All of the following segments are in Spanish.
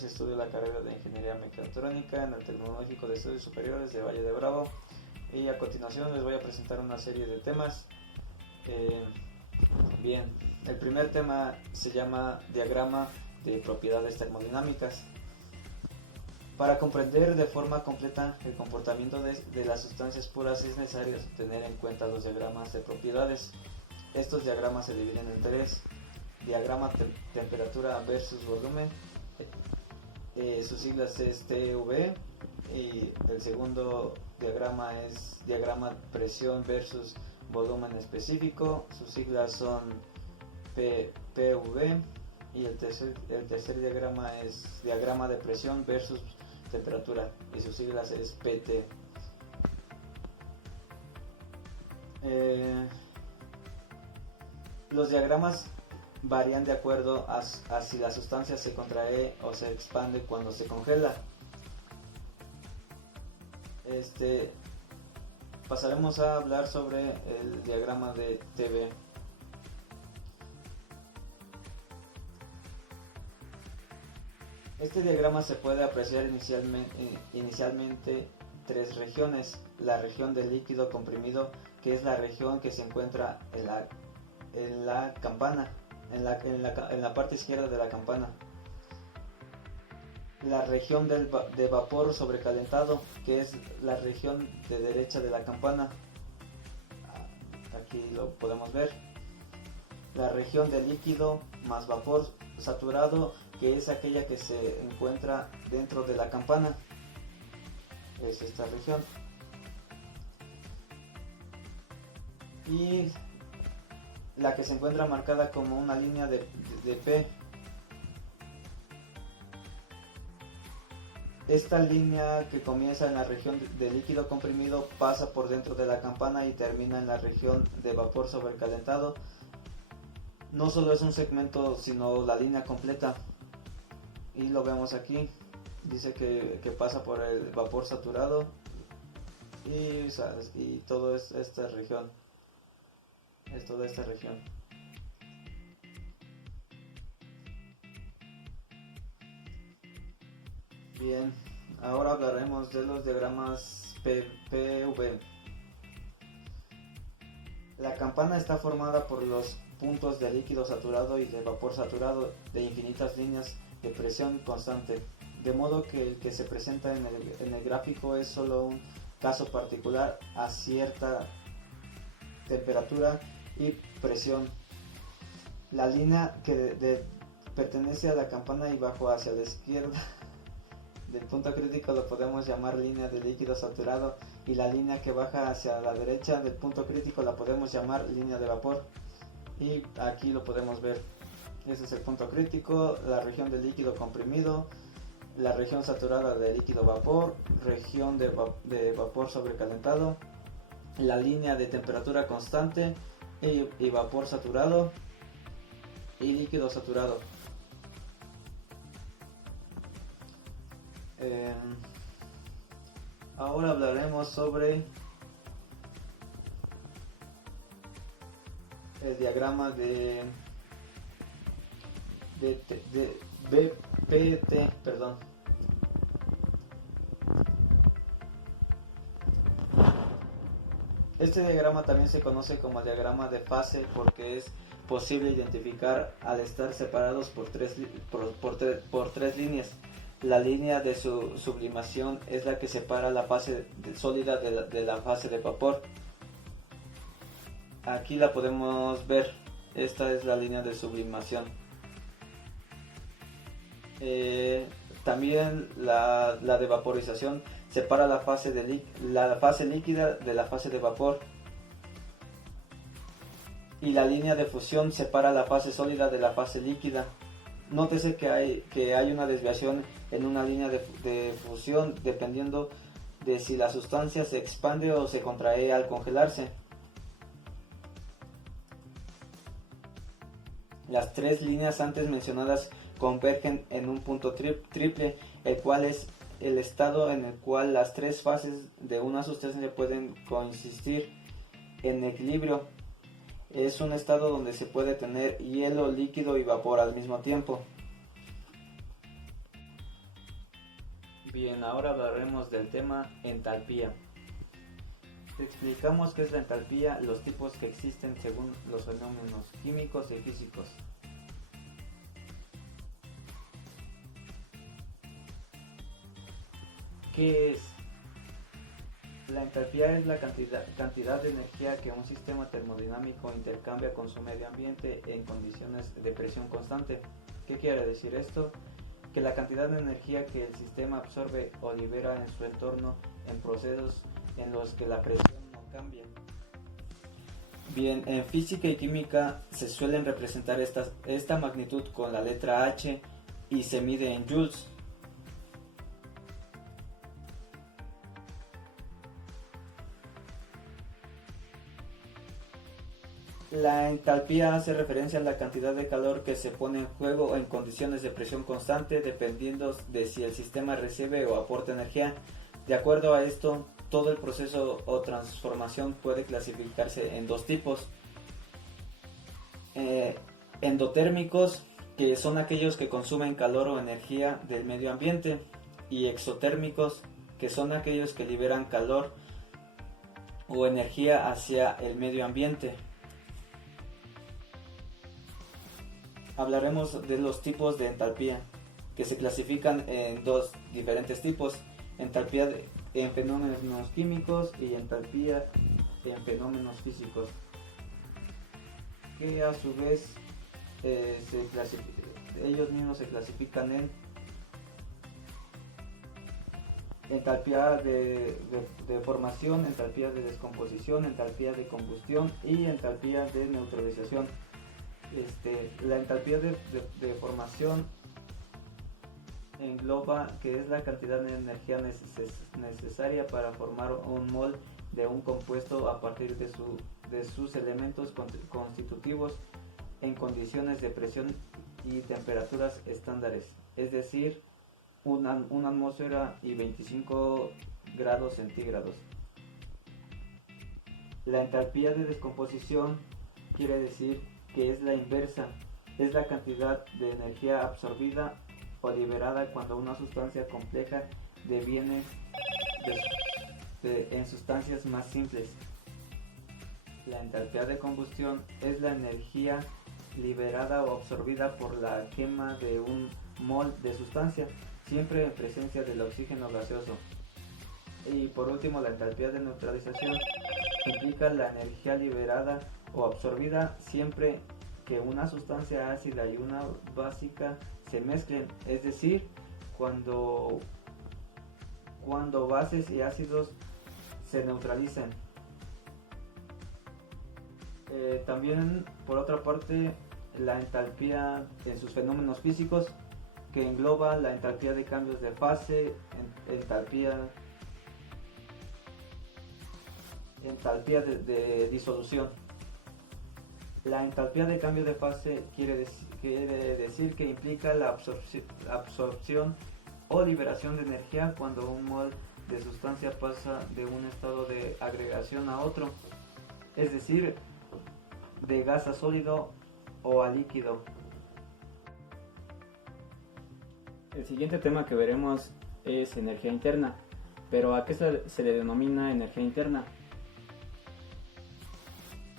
años, estudio la carrera de Ingeniería Mecatrónica en el Tecnológico de Estudios Superiores de Valle de Bravo, y a continuación les voy a presentar una serie de temas. Bien, el primer tema se llama diagrama de propiedades termodinámicas. Para comprender de forma completa el comportamiento de las sustancias puras es necesario tener en cuenta los diagramas de propiedades. Estos diagramas se dividen en tres: diagrama temperatura versus volumen, sus siglas es TV, y el segundo diagrama es diagrama presión versus volumen específico, sus siglas son PV, y el tercer diagrama es diagrama de presión versus temperatura, y sus siglas es PT. Los diagramas varían de acuerdo a si la sustancia se contrae o se expande cuando se congela. Pasaremos a hablar sobre el diagrama de TV. Este diagrama se puede apreciar inicialmente tres regiones: la región del líquido comprimido, que es la región que se encuentra en la campana, en la parte izquierda de la campana; la región de vapor sobrecalentado, que es la región de derecha de la campana, aquí lo podemos ver; la región de líquido más vapor saturado, que es aquella que se encuentra dentro de la campana, es esta región; y la que se encuentra marcada como una línea de P. Esta línea, que comienza en la región de líquido comprimido, pasa por dentro de la campana y termina en la región de vapor sobrecalentado. No solo es un segmento, sino la línea completa, y lo vemos aquí. Dice que pasa por el vapor saturado y todo es esta región. Es toda esta región. Bien, ahora hablaremos de los diagramas PV. La campana está formada por los puntos de líquido saturado y de vapor saturado de infinitas líneas de presión constante, de modo que el que se presenta en el gráfico es solo un caso particular a cierta temperatura y presión. La línea que pertenece a la campana y bajo hacia la izquierda del punto crítico lo podemos llamar línea de líquido saturado, y la línea que baja hacia la derecha del punto crítico la podemos llamar línea de vapor, y aquí lo podemos ver. Ese es el punto crítico, la región de líquido comprimido, la región saturada de líquido vapor, región de vapor sobrecalentado, la línea de temperatura constante y vapor saturado y líquido saturado. Ahora hablaremos sobre el diagrama de BPT, perdón. Este diagrama también se conoce como diagrama de fase porque es posible identificar al estar separados por tres líneas. La línea de su sublimación es la que separa la fase sólida de la fase de vapor. Aquí la podemos ver. Esta es la línea de sublimación. También la de vaporización separa la fase líquida de la fase de vapor. Y la línea de fusión separa la fase sólida de la fase líquida. Nótese que hay una desviación en una línea de fusión dependiendo de si la sustancia se expande o se contrae al congelarse. Las tres líneas antes mencionadas convergen en un punto triple, el cual es el estado en el cual las tres fases de una sustancia pueden coexistir en equilibrio. Es un estado donde se puede tener hielo, líquido y vapor al mismo tiempo. Bien, ahora hablaremos del tema entalpía. Te explicamos qué es la entalpía, los tipos que existen según los fenómenos químicos y físicos. ¿Qué es? La entalpía es la cantidad de energía que un sistema termodinámico intercambia con su medio ambiente en condiciones de presión constante. ¿Qué quiere decir esto? Que la cantidad de energía que el sistema absorbe o libera en su entorno en procesos en los que la presión no cambia. Bien, en física y química se suelen representar esta magnitud con la letra H y se mide en joules. La entalpía hace referencia a la cantidad de calor que se pone en juego en condiciones de presión constante dependiendo de si el sistema recibe o aporta energía. De acuerdo a esto, todo el proceso o transformación puede clasificarse en dos tipos. Endotérmicos, que son aquellos que consumen calor o energía del medio ambiente, y exotérmicos, que son aquellos que liberan calor o energía hacia el medio ambiente. Hablaremos de los tipos de entalpía, que se clasifican en dos diferentes tipos: entalpía en fenómenos químicos y entalpía en fenómenos físicos, que a su vez ellos mismos se clasifican en entalpía de formación, entalpía de descomposición, entalpía de combustión y entalpía de neutralización. La entalpía de formación engloba que es la cantidad de energía necesaria para formar un mol de un compuesto a partir de sus elementos constitutivos en condiciones de presión y temperaturas estándares, es decir, una atmósfera y 25 grados centígrados. La entalpía de descomposición quiere decir que es la inversa, es la cantidad de energía absorbida o liberada cuando una sustancia compleja deviene en sustancias más simples. La entalpía de combustión es la energía liberada o absorbida por la quema de un mol de sustancia, siempre en presencia del oxígeno gaseoso. Y por último, la entalpía de neutralización implica la energía liberada o absorbida siempre que una sustancia ácida y una básica se mezclen, es decir, cuando bases y ácidos se neutralicen. También, por otra parte, la entalpía en sus fenómenos físicos, que engloba la entalpía de cambios de fase, entalpía de disolución. La entalpía de cambio de fase quiere decir que implica la absorción o liberación de energía cuando un mol de sustancia pasa de un estado de agregación a otro, es decir, de gas a sólido o a líquido. El siguiente tema que veremos es energía interna. Pero ¿a qué se le denomina energía interna?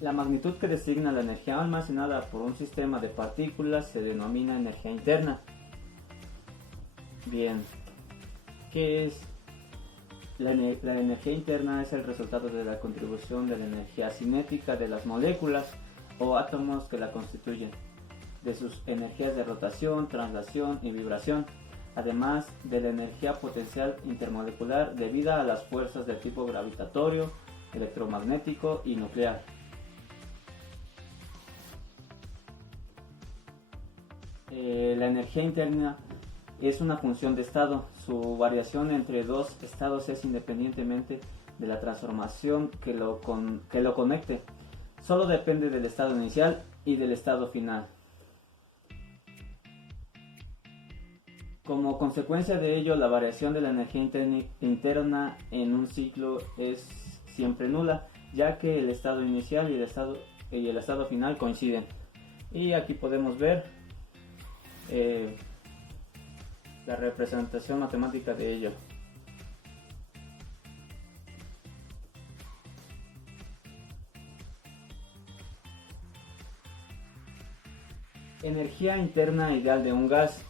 La magnitud que designa la energía almacenada por un sistema de partículas se denomina energía interna. Bien, ¿qué es? La energía interna es el resultado de la contribución de la energía cinética de las moléculas o átomos que la constituyen, de sus energías de rotación, translación y vibración, además de la energía potencial intermolecular debida a las fuerzas de tipo gravitatorio, electromagnético y nuclear. La energía interna es una función de estado. Su variación entre dos estados es independientemente de la transformación que lo conecte. Solo depende del estado inicial y del estado final. Como consecuencia de ello, la variación de la energía interna en un ciclo es siempre nula, ya que el estado inicial y el estado final coinciden. Y aquí podemos ver la representación matemática de ello. Energía interna ideal de un gas.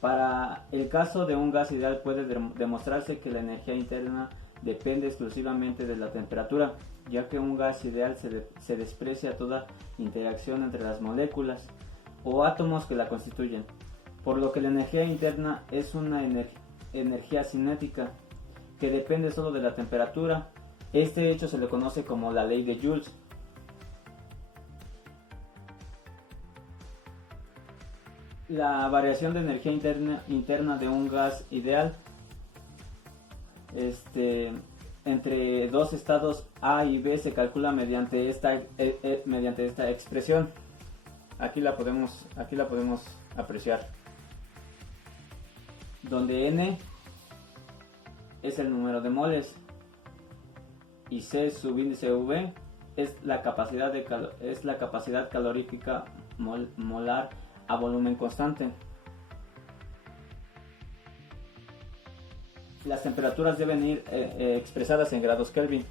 Para el caso de un gas ideal puede demostrarse que la energía interna depende exclusivamente de la temperatura, ya que un gas ideal se desprecia toda interacción entre las moléculas o átomos que la constituyen, por lo que la energía interna es una energía cinética que depende solo de la temperatura. Este hecho se le conoce como la ley de Joule. La variación de energía interna de un gas ideal entre dos estados A y B se calcula mediante esta expresión. Aquí la podemos apreciar, donde N es el número de moles y C subíndice V es la capacidad calorífica molar a volumen constante. Las temperaturas deben ir expresadas en grados Kelvin.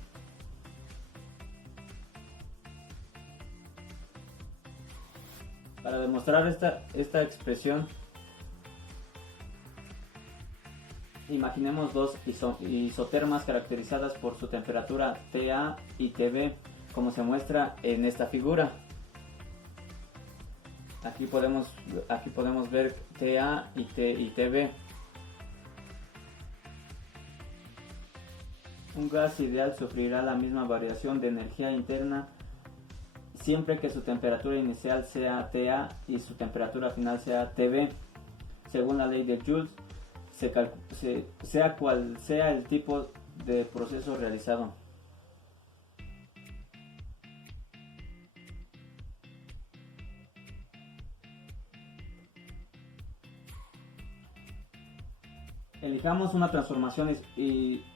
Para demostrar esta expresión, imaginemos dos isotermas caracterizadas por su temperatura TA y TB, como se muestra en esta figura. Aquí podemos ver TA y TB. Un gas ideal sufrirá la misma variación de energía interna siempre que su temperatura inicial sea TA y su temperatura final sea TB, según la ley de Joule, sea cual sea el tipo de proceso realizado. Elijamos una transformación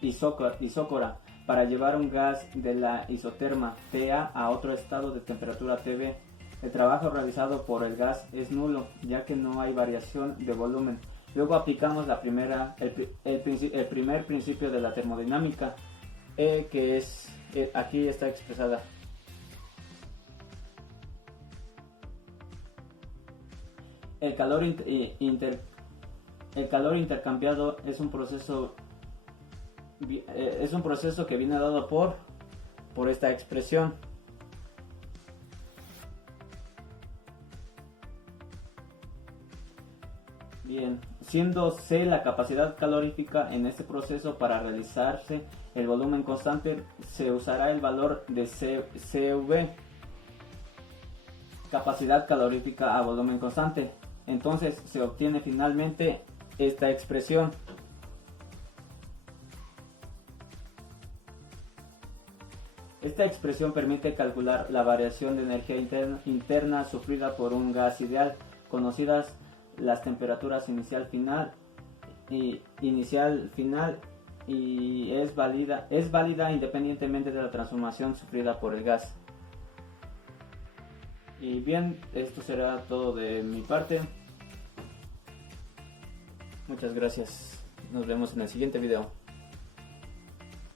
isócora para llevar un gas de la isoterma TA a otro estado de temperatura TB. El trabajo realizado por el gas es nulo, ya que no hay variación de volumen. Luego aplicamos el primer principio de la termodinámica, que es aquí está expresada. El calor intercambiado es un proceso que viene dado por esta expresión. Bien, siendo C la capacidad calorífica en este proceso, para realizarse el volumen constante se usará el valor de CV, capacidad calorífica a volumen constante. Entonces se obtiene finalmente esta expresión. Esta expresión permite calcular la variación de energía interna sufrida por un gas ideal, conocidas las temperaturas inicial final y es válida independientemente de la transformación sufrida por el gas. Y bien, esto será todo de mi parte. Muchas gracias. Nos vemos en el siguiente video.